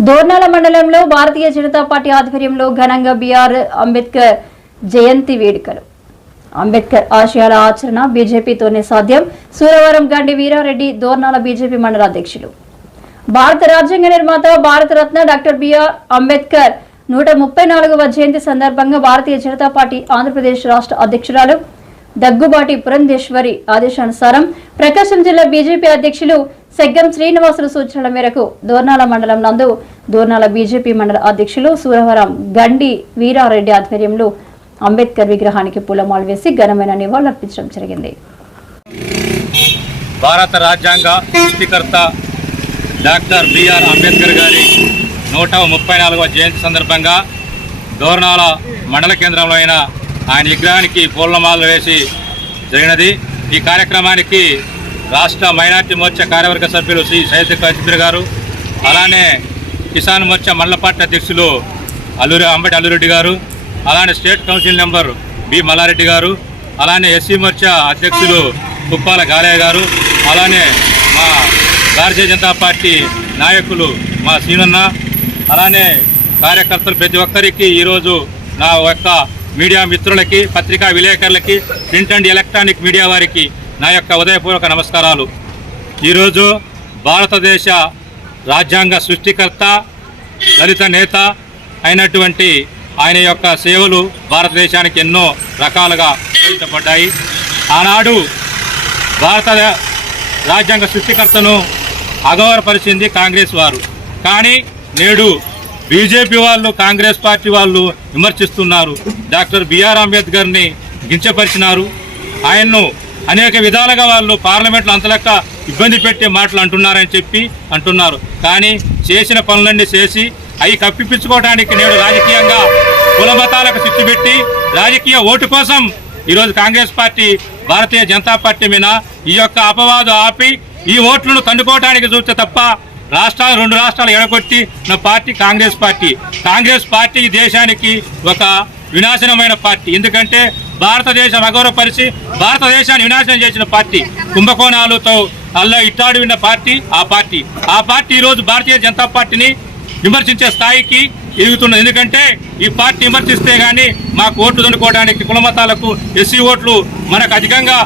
దోర్నాల మండలంలో భారతీయ జనతా పార్టీ ఆధ్వర్యంలో ఘనంగా బిఆర్ అంబేద్కర్ జయంతి వేడుకలు. అంబేద్కర్ ఆశయాల ఆచరణ బీజేపీతోనే సాధ్యం. సూరవరం గండి వీరారెడ్డి దోర్నాల బీజేపీ మండల అధ్యక్షులు. భారత రాజ్యాంగ నిర్మాత భారతరత్న డాక్టర్ బిఆర్ అంబేద్కర్ నూట ముప్పై నాలుగవ జయంతి సందర్భంగా భారతీయ జనతా పార్టీ ఆంధ్రప్రదేశ్ రాష్ట్ర అధ్యక్షురాలు దగ్గుబాటి పురంధేశ్వరి ఆదేశానుసారం ప్రకాశం జిల్లా బీజేపీ అధ్యక్షులు సెగ్గం శ్రీనివాసులు సూచనల మేరకు దోర్నాల మండలం నందు దోర్నాల బీజేపీ మండల అధ్యక్షులు సూరవరం గండి వీరారెడ్డి ఆధ్వర్యంలో అంబేద్కర్ విగ్రహానికి పూలమాలు వేసి ఘనమైన నివాళులర్పించడం జరిగింది. భారత రాజ్యాంగ సృష్టికర్త డాక్టర్ బిఆర్ అంబేద్కర్ గారి నూట ముప్పై నాలుగవ జయంతి సందర్భంగా దోర్నాల మండల కేంద్రంలో అయిన ఆయన విగ్రహానికి పూలమాలలు వేసి జరిగినది. ఈ కార్యక్రమానికి రాష్ట్ర మైనార్టీ మోర్చా కార్యవర్గ సభ్యులు శ్రీ సైద్ కసిబిర్ గారు అలానే కిసాన్ మోర్చా మండల అధ్యక్షులు అల్లూరి అంబటి అల్లురెడ్డి గారు అలానే state council member B Mallareddy గారు అలానే ఎస్సీ మోర్చా అధ్యక్షులు కుప్పాల గాలయ్య గారు అలానే మా భారతీయ జనతా పార్టీ నాయకులు మా సీనన్న అలానే కార్యకర్తలు ప్రతి ఒక్కరికి ఈరోజు నా యొక్క మీడియా మిత్రులకి పత్రికా విలేకరులకి ప్రింట్ అండ్ ఎలక్ట్రానిక్ మీడియా వారికి నా యొక్క ఉదయపూర్వక నమస్కారాలు. ఈరోజు భారతదేశ రాజ్యాంగ సృష్టికర్త దళిత నేత అయినటువంటి ఆయన యొక్క సేవలు భారతదేశానికి ఎన్నో రకాలుగా ఉపయోగించబడ్డాయి ఆనాడు భారత రాజ్యాంగ సృష్టికర్తను అగౌరవపరిచింది కాంగ్రెస్ వారు. కానీ నేడు బీజేపీ వాళ్ళు కాంగ్రెస్ పార్టీ వాళ్ళు విమర్శిస్తున్నారు. డాక్టర్ బిఆర్ అంబేద్కర్ని గించపరిచినారు ఆయన్ను అనేక విధాలుగా వాళ్ళు పార్లమెంట్లో అంతలెక్క ఇబ్బంది పెట్టే మాటలు అంటున్నారని చెప్పి అంటున్నారు. కానీ చేసిన పనులన్నీ చేసి అవి కప్పిపించుకోవడానికి నేడు రాజకీయంగా కుల మతాలకు చిచ్చుపెట్టి రాజకీయ ఓటు కోసం ఈరోజు Congress party Bharatiya Janata party మీద ఈ యొక్క అపవాదు ఆపి ఈ ఓట్లను తండుకోవడానికి చూస్తే తప్ప రాష్ట్రాలు రెండు రాష్ట్రాలు ఎడగొట్టి నా party Congress party. Congress party దేశానికి ఒక వినాశనమైన పార్టీ. ఎందుకంటే భారతదేశం అగౌరవపరిచి భారతదేశాన్ని వినాశనం చేసిన పార్టీ. కుంభకోణాలతో అల్లా ఇట్టాడు విన్న పార్టీ ఆ పార్టీ. ఆ పార్టీ ఈరోజు భారతీయ జనతా పార్టీని విమర్శించే స్థాయికి ఎదుగుతున్నది. ఎందుకంటే ఈ పార్టీ విమర్శిస్తే కానీ మాకు ఓట్లు దండుకోవడానికి కులమతాలకు ఎస్సీ ఓట్లు మనకు అధికంగా